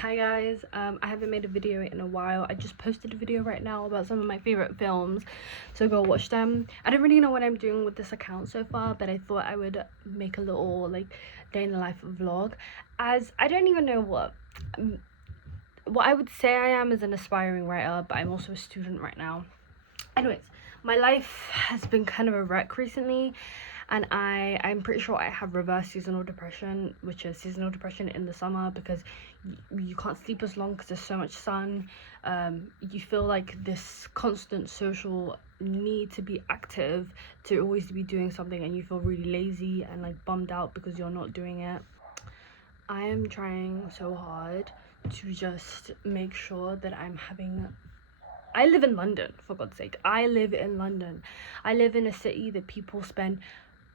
Hi guys, I haven't made a video in a while. I just posted a video right now about some of my favorite films, so go watch them. I don't really know what I'm doing with this account so far, but I thought I would make a little like day in the life vlog, as I don't even know what I would say I am as an aspiring writer, but I'm also a student right now. Anyways, my life has been kind of a wreck recently, and I'm pretty sure I have reverse seasonal depression, which is seasonal depression in the summer because you can't sleep as long because there's so much sun. You feel like this constant social need to be active, to always be doing something, and you feel really lazy and like bummed out because you're not doing it. I am trying so hard to just make sure that I live in London, for God's sake. I live in London. I live in a city that people spend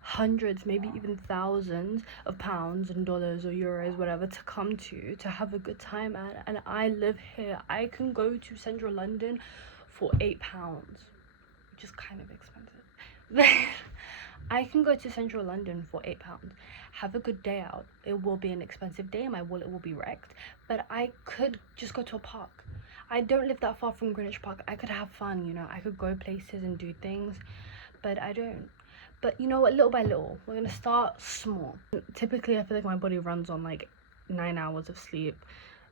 hundreds, maybe even thousands of pounds and dollars or euros, whatever, to come to have a good time at. And I live here. I can go to central London for £8, which is kind of expensive. I can go to central London for £8, have a good day out. It will be an expensive day, my wallet will be wrecked, but I could just go to a park. I don't live that far from Greenwich Park. I could have fun, you know. I could go places and do things, but I don't. But you know what, little by little, we're gonna start small. Typically, I feel like my body runs on like 9 hours of sleep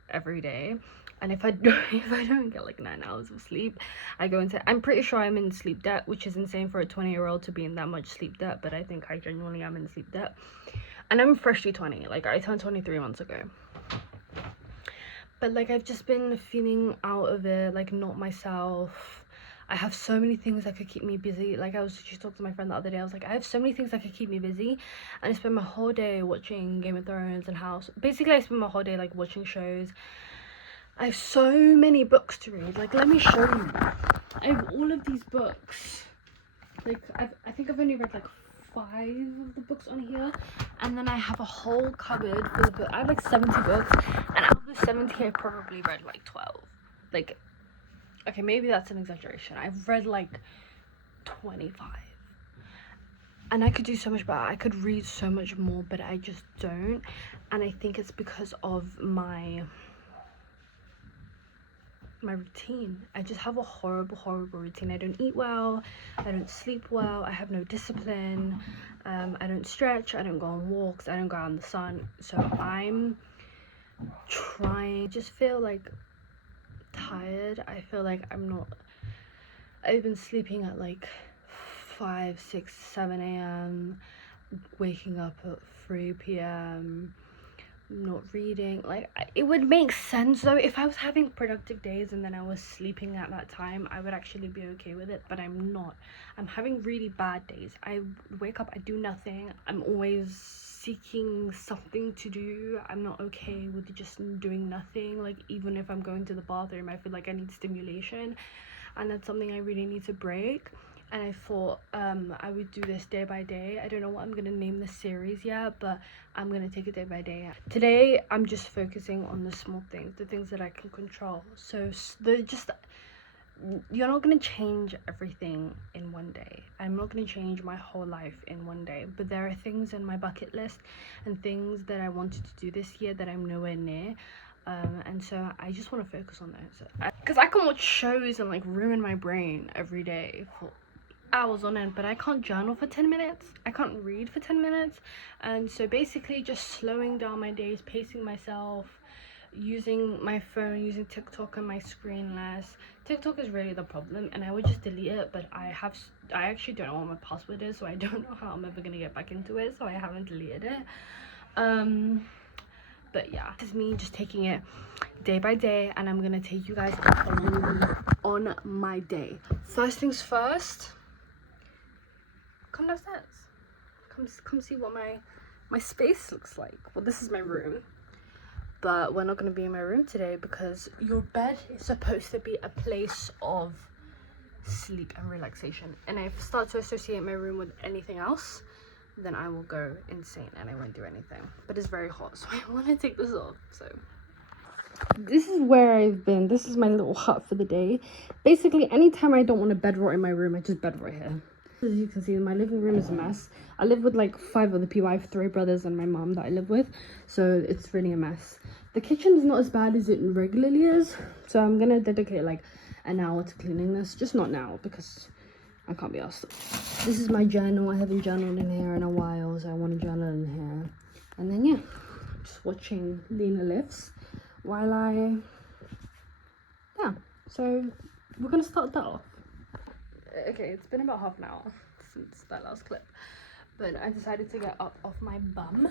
every day, and if I don't get like 9 hours of sleep, I'm pretty sure I'm in sleep debt, which is insane for a 20-year-old to be in that much sleep debt, but I think I genuinely am in sleep debt. And I'm freshly 20, like I turned 23 months ago. But like I've just been feeling out of it, like not myself. I have so many things that could keep me busy. Like I was just talking to my friend the other day, I was like, I have so many things that could keep me busy, and I spend my whole day watching Game of Thrones and House. Basically I spend my whole day like watching shows. I have so many books to read. Like, let me show you. I have all of these books. Like I think I've only read like 5 of the books on here, and then I have a whole cupboard full of books. I have like 70 books, and out of the 70 I probably read like 12. Like, okay, maybe that's an exaggeration. I've read like 25, and I could do so much better. I could read so much more, but I just don't. And I think it's because of my routine. I just have a horrible routine. I don't eat well, I don't sleep well, I have no discipline, I don't stretch, I don't go on walks, I don't go out in the sun. So I'm trying, just feel like tired. I feel like I've been sleeping at like 5, 6, 7 a.m, waking up at 3 p.m, not reading. Like, it would make sense though if I was having productive days and then I was sleeping at that time. I would actually be okay with it, but I'm not. I'm having really bad days. I wake up, I do nothing. I'm always seeking something to do. I'm not okay with just doing nothing. Like, even if I'm going to the bathroom, I feel like I need stimulation, and that's something I really need to break. And I thought I would do this day by day. I don't know what I'm gonna name this series yet, but I'm gonna take it day by day. Today I'm just focusing on the small things, the things that I can control. So you're not gonna change everything in one day. I'm not gonna change my whole life in one day, but there are things in my bucket list and things that I wanted to do this year that I'm nowhere near. And so I just want to focus on those, because I can watch shows and like ruin my brain every day for hours on end, but I can't journal for 10 minutes, I can't read for 10 minutes. And so basically just slowing down my days, pacing myself, using my phone, using TikTok and my screen less. TikTok is really the problem, and I would just delete it, but I actually don't know what my password is, so I don't know how I'm ever gonna get back into it, so I haven't deleted it. But yeah, this is me just taking it day by day, and I'm gonna take you guys on my day. First things first, come downstairs, come see what my space looks like. Well, this is my room, but we're not gonna be in my room today because your bed is supposed to be a place of sleep and relaxation, and if I start to associate my room with anything else, then I will go insane and I won't do anything. But it's very hot, so I want to take this off. So this is where I've been. This is my little hut for the day. Basically, anytime I don't want to bed rot in my room, I just bed rot here. As you can see, my living room is a mess. I live with like 5 other people. I have 3 brothers and my mom that I live with, so it's really a mess. The kitchen is not as bad as it regularly is, so I'm gonna dedicate like an hour to cleaning this. Just not now because I can't be asked. This is my journal. I haven't journaled in here in a while, so I want to journal in here. And then yeah, just watching Lena Lifts while yeah, so we're gonna start that off. Okay, it's been about half an hour since that last clip, but I decided to get up off my bum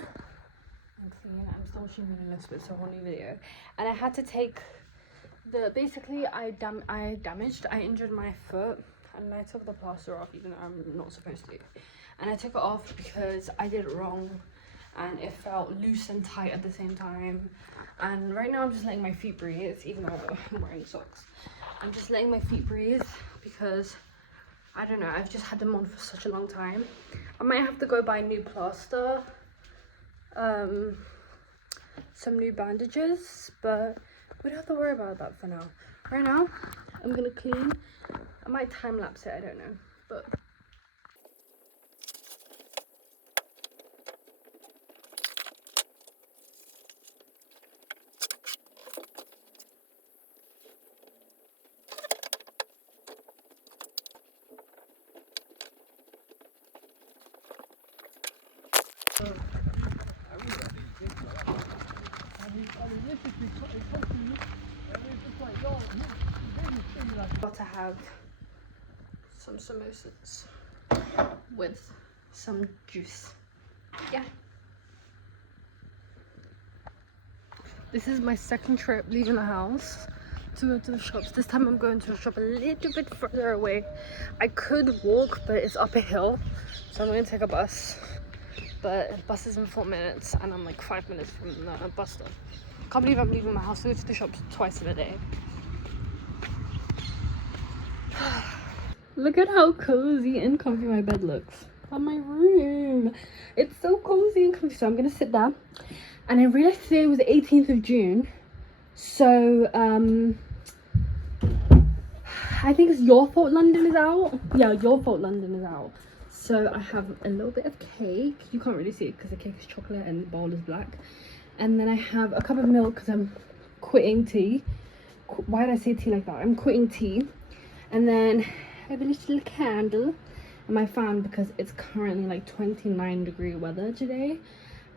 and clean. I'm still watching Lena Lifts, but it's a whole new video, and I had to take the, basically I injured my foot, and I took the plaster off even though I'm not supposed to, and I took it off because I did it wrong and it felt loose and tight at the same time. And right now I'm just letting my feet breathe, even though I'm wearing socks. I'm just letting my feet breathe because I don't know, I've just had them on for such a long time. I might have to go buy new plaster, some new bandages, but we don't have to worry about that for now. Right now I'm gonna clean. I might time lapse it, I don't know, but got to have some samosas with some juice. Yeah. This is my second trip leaving the house to go to the shops. This time I'm going to the shop a little bit further away. I could walk, but it's up a hill, so I'm going to take a bus. But the bus is in 4 minutes, and I'm like 5 minutes from the bus stop. Can't believe I'm leaving my house to go to the shops twice in a day. Look at how cozy and comfy my bed looks on my room. It's so cozy and comfy. So I'm gonna sit there, and I realized today was the 18th of June, so I think it's Your Fault London is out. Yeah, Your Fault London is out. So I have a little bit of cake. You can't really see it because the cake is chocolate and the bowl is black. And then I have a cup of milk because I'm quitting tea. Why did I say tea like that? I'm quitting tea. And then I have a little candle and my fan because it's currently like 29-degree weather today.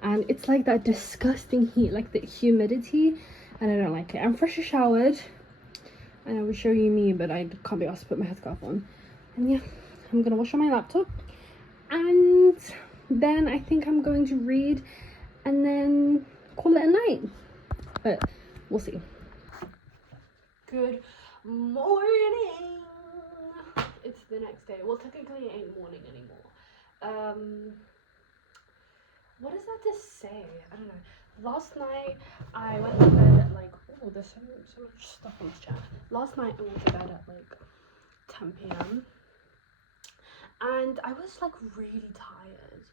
And it's like that disgusting heat, like the humidity. And I don't like it. I'm freshly showered. And I will show you me, but I can't be asked to put my headscarf on. And yeah, I'm going to wash on my laptop. And then I think I'm going to read and then call it a night. But we'll see. Good morning. It's the next day. Well, technically it ain't morning anymore. What is that to say? I don't know. Last night I went to bed at like, oh, there's so much stuff on this chair. Last night I went to bed at like 10 p.m. and I was like really tired.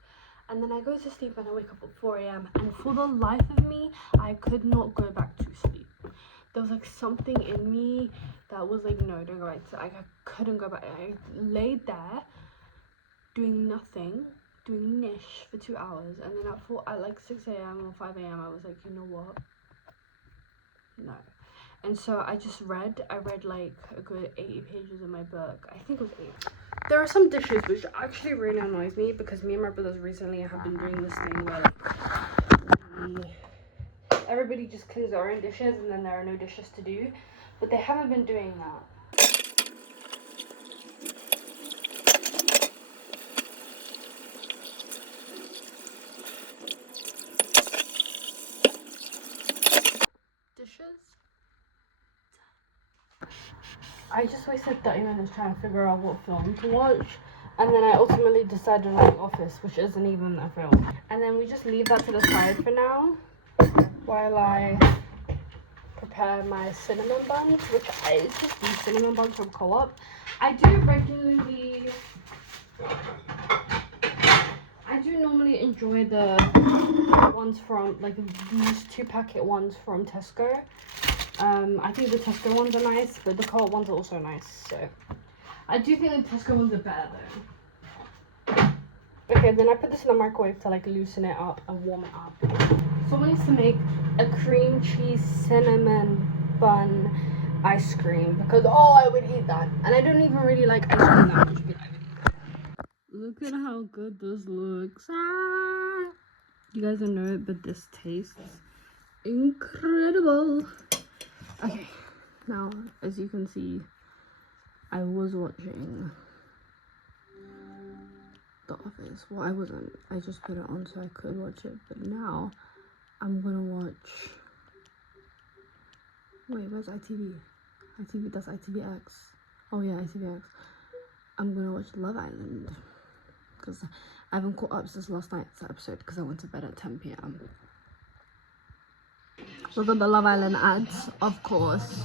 And then I go to sleep and I wake up at 4 a.m. and for the life of me, I could not go back to sleep. There was like something in me that was like, no, don't go back to, I couldn't go back. I laid there doing nothing, doing niche for 2 hours, and then at like 6 a.m. or 5 a.m. I was like, you know what, no. And so I read like a good 80 pages of my book. I think it was 8. There are some dishes which actually really annoys me because me and my brothers recently have been doing this thing where like everybody just cleans their own dishes and then there are no dishes to do, but they haven't been doing that. Dishes. I just wasted 30 minutes trying to figure out what film to watch, and then I ultimately decided on The Office, which isn't even a film. And then we just leave that to the side for now while I prepare my cinnamon buns, which I just do cinnamon buns from Co-op. I do normally enjoy the ones from like these 2-packet ones from Tesco. I think the Tesco ones are nice, but the Co-op ones are also nice. So I do think the Tesco ones are better though. Okay, then I put this in the microwave to like loosen it up and warm it up. Someone needs to make a cream cheese cinnamon bun ice cream because I would eat that. And I don't even really like ice cream that much, but I would eat that. Look at how good this looks. Ah! You guys don't know it, but this tastes incredible. Okay, now as you can see, I was watching The Office. Well, I wasn't. I just put it on so I could watch it, but now I'm gonna watch. Wait, where's ITV? ITV, that's ITVX. Oh yeah, ITVX. I'm gonna watch Love Island because I haven't caught up since last night's episode because I went to bed at 10 p.m. Look at the Love Island ads, of course.